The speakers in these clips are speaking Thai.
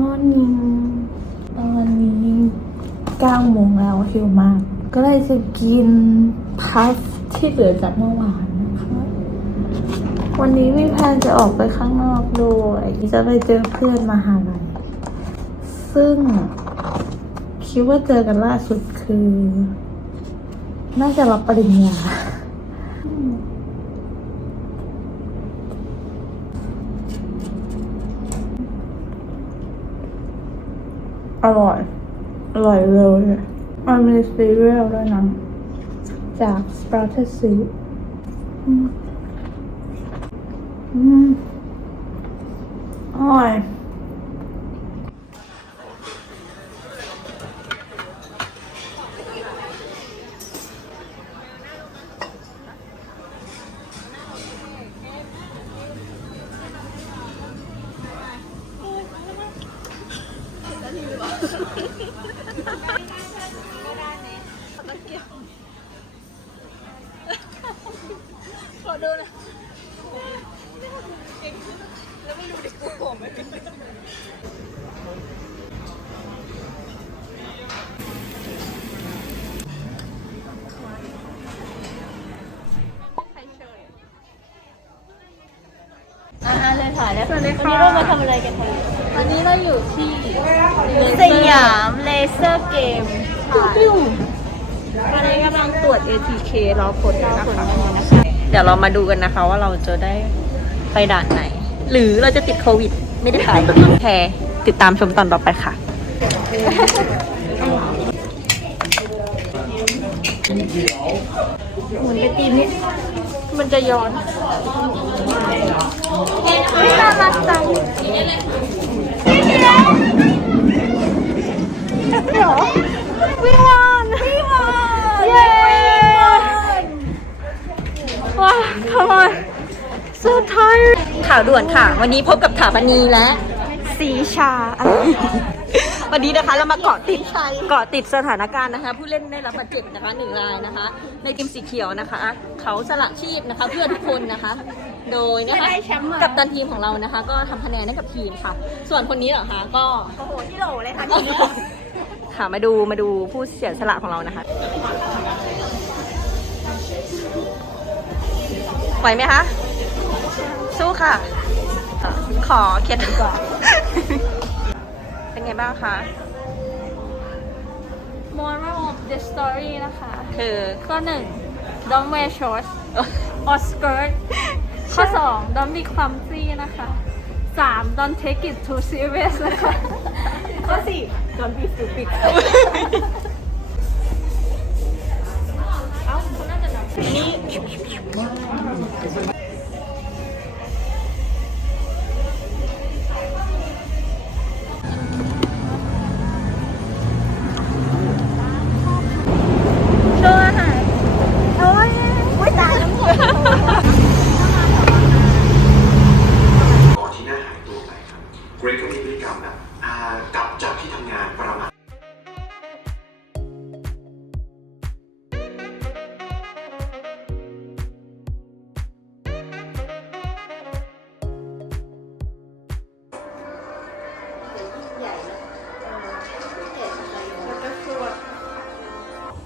มอร์นิ่งตอนนี้9โมงแล้วหิวมาก ก็เลยจะกินพัฟที่เหลือจากเมื่อวานนะคะ วันนี้มีแพลนจะออกไปข้างนอกด้วยจะไปเจอเพื่อนมาหาลัยซึ่งคิดว่าเจอกันล่าสุดคือ น่าจะรับปริญญา อร่อย อร่อยเลยมันมีซีเรียลด้วยนะ จาก Sprouted Seed อืมอืมอร่อย อ่าเลยถ่ายแล้ววันนี้เรามาทำอะไรกันคะวันนี้เราอยู่ที่สยามเลเซอร์เกมค่ะตอนนี้กำลังตรวจ ATK รอผลนะคะ เดี๋ยวเรามาดูกันนะคะว่าเราจะได้ไปด่านไหน หรือเราจะติดโควิด ไม่ได้ไปแพรติดตามชมตอนต่อไปค่ะหมุนไปตีนิดมันจะย้อนน่ารักจังเหรอวิวอนวิวอนเย้ ว้าทำไม so tired ข่าวด่วนค่ะ วันนี้พบกับถาปนีและ สีชาอะไร วันนี้นะคะเรามาเกาะติดเกาะติดสถานการณ์นะคะ ผู้เล่นได้รับบาดเจ็บนะคะหนึ่งรายนะคะ ในทีมสีเขียวนะคะ เขาสละชีพนะคะเพื่อทุกคนนะคะ โดยนะคะกับตันทีมของเรานะคะ ก็ทำคะแนนให้กับทีมค่ะ ส่วนคนนี้เหรอคะก็ โอ้โหที่โหลเลยค่ะค่ะมาดูมาดูผู้เสียสละของเรานะคะ วไหมคะ สู้ค่ะอะ ขอเคล็ดก่อน เป็นไงบ้างคะ moral of the story นะคะ คือ ข้อหนึ่ง don't wear shorts or skirt ข้อสอง don't be clumsy นะคะ สาม don't take it too serious นะคะ ข้อสี่จอน Me.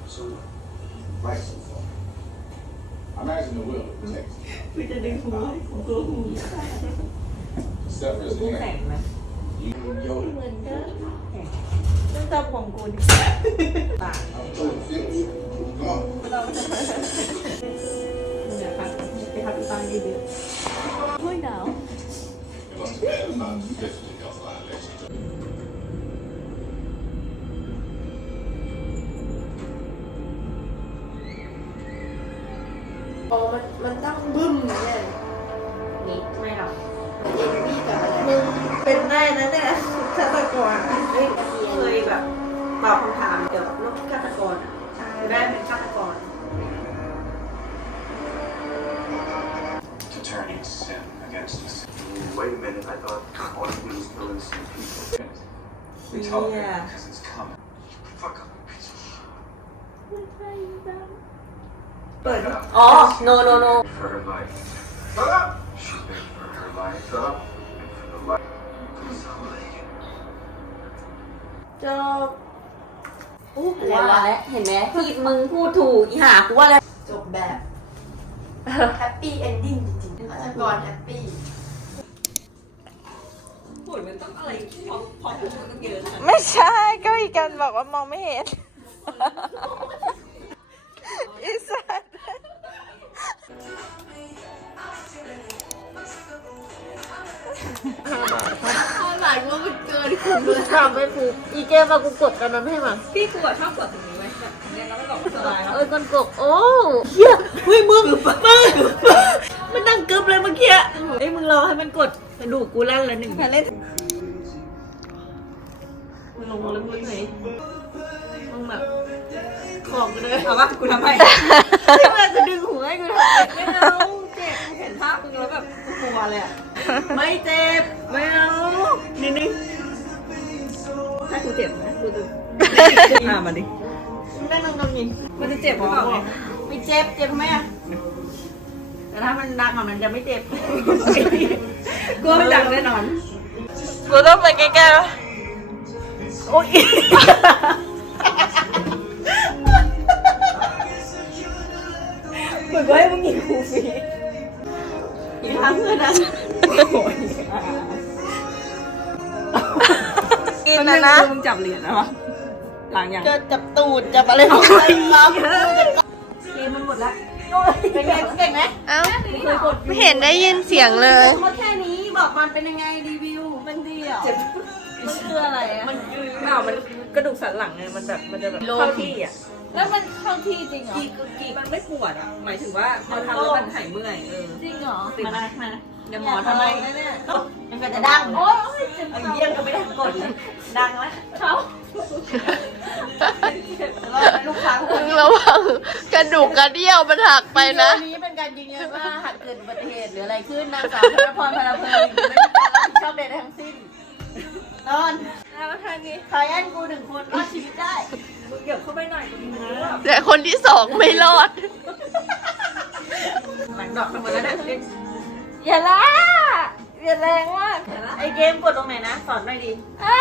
So, right so far. I imagine it will protect you. คือจะดึงหูของตัวหู Except for his hand. You Yoda. ต้องจำของกูดิ I'm told fifty. Come on. ไปทำตอนดีโอ้ยหนาว It must have been about fifty อ๋อมันมันตั้งบึ้มนะเนี่ยนี่ไม่หรอกเอ็นพี่กับอะไรมึงเป็นได้นะเนี่ยฆาตกรเฮ้ยเคยแบบตอบคำถามเกี่ยวกับโรคฆาตกรอะได้เป็นฆาตกร to turning sin against us. Wait a minute, I thought all you do is killing some people. We talk Yeah. เปิด อ๋อ no no no For her life. She begged for her life and for the life of this lady. จบอู้กูว่าแล้วเห็นไหมที่มึงพูดถูกอีหากูว่าแล้วจบแบบแฮปปี้เอนดิ้งจริงๆฆาตกรแฮปปี้ยมันต้องอะไม่ใช่ก็อีกันบอกว่ามองไม่เห็นอีสั ตว์หลายว่ามันเกินคุณดูทำไม่ถูกอีเกมมากูกดกันนั้นให้มันพี่กูอะชอบกดตรงนี้ไว้แบบเนี่ยแล้วก็บอกสบายแล้วเออกันกบโอ้เฮียเฮ้ยมึงมึงมันนั่งกึบเลยเมื่อกี้เอ้ยมึงรอให้มันกดกระดูกกูลั่นแล้วหนึ่งเล่นมึงลงลึกๆไหนมึงแบบ ของกูเลยเอาปะกูทำให้ที่มันจะดึงหัวให้กูทำไมไม่เอาเจ็บกูเห็นภาพมึงแล้วแบบกูกลัวเลยอะไม่เจ็บไม่เอานิดนึงถ้ากูเจ็บนะกูจะอ่ามาดิมึงนั่งตรงนี้มันจะเจ็บหรือเปล่าไงไม่เจ็บเจ็บทำไมอะแต่ถ้ามันดังอะมันจะไม่เจ็บกลัวมันดังแน่นอนกูต้องไปใกล้ๆโอ้ย เหมือนว่าให้มึงยิงกูฟรีอีกครั้งเพื่อนนะกินนะนะมึงจับเหรียญนะวะหลังอย่างจะจับตูดจับอะไรของมันครับเกมมันหมดละเป็นไงเก่งไหมเอ้าไม่เห็นได้ยินเสียงเลยมาแค่นี้บอกมันเป็นยังไงรีวิวมันดีเหรอมันคืออะไรอะมันเปล่ามันกระดูกสันหลังไงมันแบบมันจะแบบเข้าที่อะ แล้วมันเข้าที่จริงเหรอ กีกีมันไม่ปวดอะ หมายถึงว่าพอทำแล้วมันหายเมื่อยเออจริงเหรอ ติดมามาเดี๋ยวหมอทำให้เนี่ยมันก็จะดังโอ้ยเจ็บไอ้เยี่ยงก็ไม่ได้กดเลยดังแล้วเขาลูกค้าคนระวังกระดูกกระเดี่ยวมันหักไปนะวันนี้เป็นการยืนยันว่าหากเกิดอุบัติเหตุหรืออะไรขึ้นนางสาวธนพรพลาเพลินไม่มีการรับผิดชอบใดๆทั้งสิ้นนอนแล้วทางนี้ใครอันกูหนึ่งคนรอดชีวิตได้ มึงเดี๋ยวเข้าไปหน่อยมึงรู้ว่าแต่คนที่สองไม่รอด หลังดอกทำมาแล้วเนี่ยอย่าล่าอย่าแรงมากไอเกมกดตรงไหนนะ สอนหน่อยดิอ่า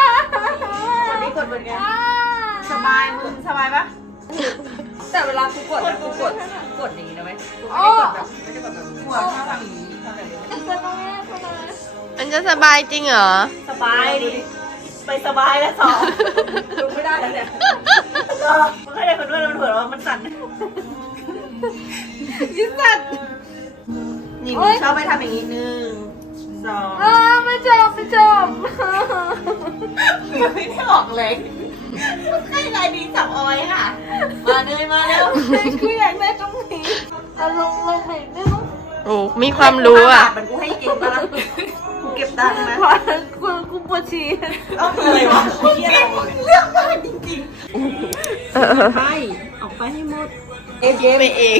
กดนี้กดเหมือนกันอ่าสบายมึงสบายปะแต่เวลากูกดอะกูกดกดอย่างนี้นะเว้ยกูไม่ได้กดแบบไม่ได้กดแบบนี้หัวถ้าทำอย่างนี้ทำแบบนี้จะต้องแม่คนนั้นมันจะสบายจริงเหรอ สบายดิ ไปสบายแล้วสองดูไม่ได้แล้วเนี่ยเออมันให้ได้คนด้วยแล้วมันเผื่อว่ามันสั่นยิ่สั่นนี่มึงชอบไปทำอย่างนี้หนึ่งสองอ่าไม่จบไม่จบไม่ได้ออกเลยให้ลายดีจับเอาไว้ค่ะ มาเลยมาเร็วคืออยากได้ตรงนี้อะลงลงไหนได้มั้งโอ้มีความรู้อะมันกูให้เก็บมาแล้วกูเก็บตังค์นะพอ กูกูปวดฉี่เอาอะไรวะเรื่องมากจริงเออๆไปออกไปให้หมด เอฟไปเอง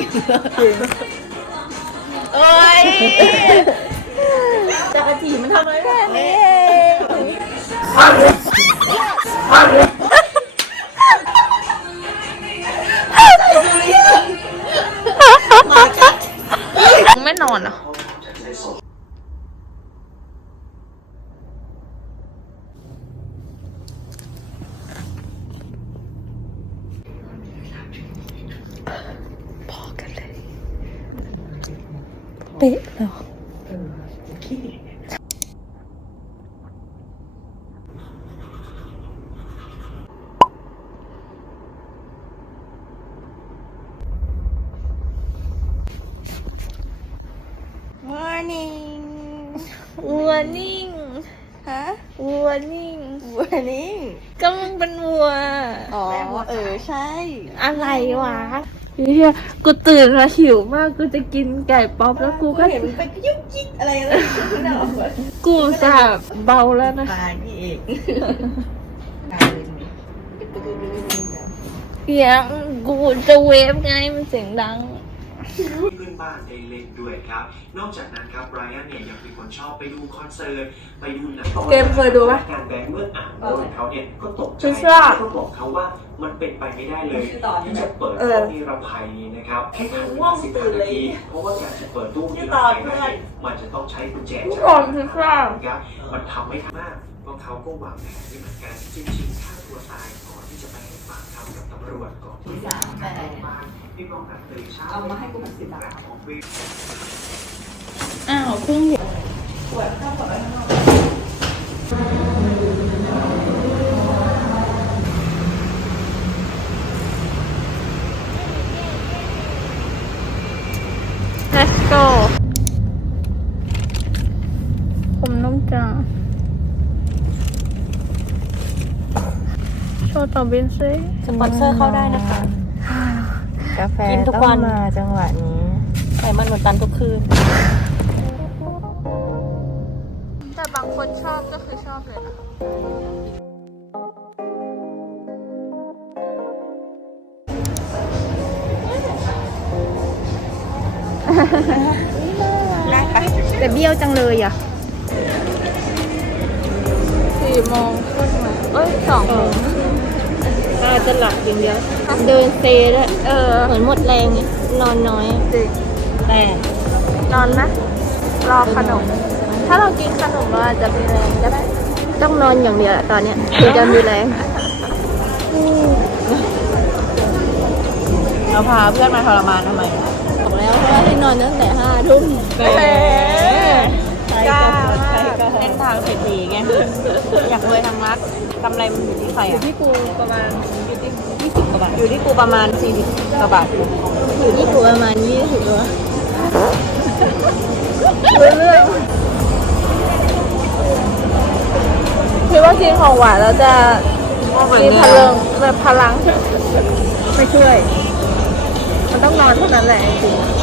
โอ้ยจักรจีมันทำอะไรแบบนี้ไม่นอนเหรอ พอกันเลย เป๊ะเหรอ Morning Warning ฮะ Warning Warning ก็มึงเป็นวัว อ๋อ เออ ใช่ อะไรวะเฮียกูตื่นมาหิวมาก กูจะกินไก่ป๊อปแล้วกูก็เห็นมันไปยุกยิกอะไรอะไรกูสาบเบาแล้วนะตายพี่เอกเสียงกูจะเวฟไงมันเสียงดังเพื่อน บ้านได้เล่นด้วยครับ นอกจากนั้นครับไรอันเนี่ยยังเป็นคนชอบไปดูคอนเสิร์ตไปดูหนังเกมเคยดูปะการแบงค์เมื่ออ่านบทเขาเนี่ยก็ตกใจฉันชอบก็บอกเขาว่ามันเป็นไปไม่ได้เลยที่จะเปิดเอตู้อนิรภัยนี้นะครับให้ทันเวลาสิบห้านาทีเพราะว่าการจะเปิดตู้นิรภัยได้มันจะต้องใช้กุญแจทุกคนคือชอบครับมันทำไม่ทันมากก็ราะเขาก็วางแผนไว้เหมือนกันจึงชิงฆ่าตัวตายก่อนที่จะไปให้ปากคำกับตำรวจก่อนที่สามแต่ที่กองการตื่น เช้าเอามาให้กูสิบบาทของวิอ้าวเพิ่งเห็นเลสโกผมนุ่มจังโชว์ต่อบินซิสปอนเซอร์เข้าได้นะคะ กาแฟกินทุกวันต้องมาจังหวะนี้ไขมันหมดตันทุกคืน แต่บางคนชอบก็คือชอบเลยนะแต่เบี้ยวจังเลยอะสี่โมงครึ่งอะเอ้ยสองโมง อาจะหลับอย่างเดียวเดินเซด้วยเออ เหมือนหมดแรงไงนอนน้อยจริงแต่นอนนะรอขนม ถ้าเรากินขนมเราอาจจะมีแรงก็ได้ต้องนอนอย่างเดียวแหละตอนเนี้ยถึงจะมีแรงเราพาเพื่อนมาทรมานทำไมบอกแล้วว่าให้นอนตั้งแต่ห้าทุ่มกล้ามากเส้นทางเศรษฐีไงอยากรวยทางรัก กำไรมันอยู่ที่ใครอะ ที่กูประมาณอยู่ที่ยี่สิบกว่าบาทอยู่ที่กูประมาณสี่สิบกว่าบาทอยู่ที่กูประมาณยี่สิบตัวคิดว่ากินของหวานเราจะมีพลังแบบพลังไม่ช่วย มันต้องนอนเท่านั้นแหละจริงๆ